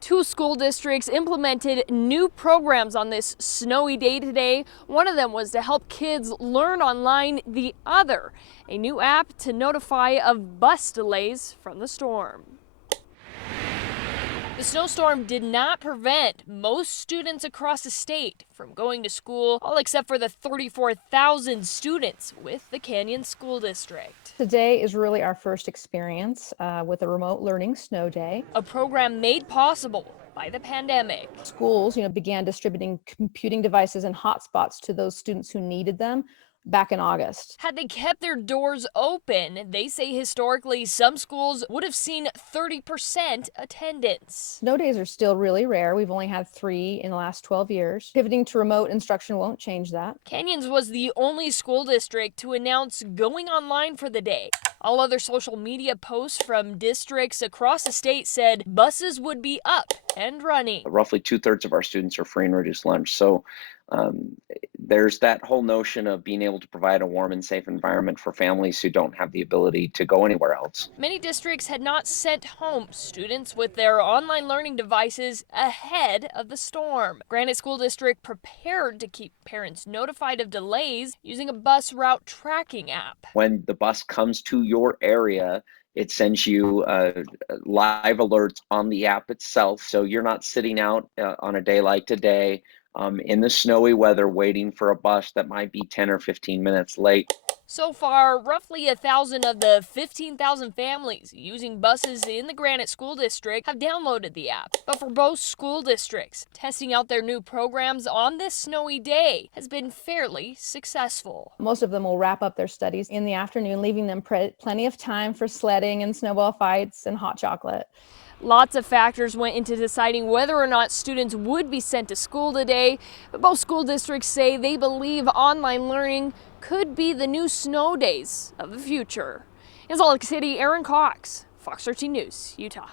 Two school districts implemented new programs on this snowy day today. One of them was to help kids learn online, the other, a new app to notify of bus delays from the storm. The snowstorm did not prevent most students across the state from going to school, all except for the 34,000 students with the Canyon School District. Today is really our first experience with a remote learning snow day. A program made possible by the pandemic. Schools, began distributing computing devices and hotspots to those students who needed them back in August. Had they kept their doors open, they say historically some schools would have seen 30% attendance. Snow days are still really rare. We've only had 3 in the last 12 years. Pivoting to remote instruction won't change that. Canyons was the only school district to announce going online for the day. All other social media posts from districts across the state said buses would be up and running. Roughly 2/3 of our students are free and reduced lunch. So there's that whole notion of being able to provide a warm and safe environment for families who don't have the ability to go anywhere else. Many districts had not sent home students with their online learning devices ahead of the storm. Granite School District prepared to keep parents notified of delays using a bus route tracking app. When the bus comes to your area, it sends you live alerts on the app itself. So you're not sitting out on a day like today in the snowy weather waiting for a bus that might be 10 or 15 minutes late. So far, roughly 1,000 of the 15,000 families using buses in the Granite School District have downloaded the app. But for both school districts, testing out their new programs on this snowy day has been fairly successful. Most of them will wrap up their studies in the afternoon, leaving them plenty of time for sledding and snowball fights and hot chocolate. Lots of factors went into deciding whether or not students would be sent to school today, but both school districts say they believe online learning could be the new snow days of the future. In Salt Lake City, Aaron Cox, Fox 13 News, Utah.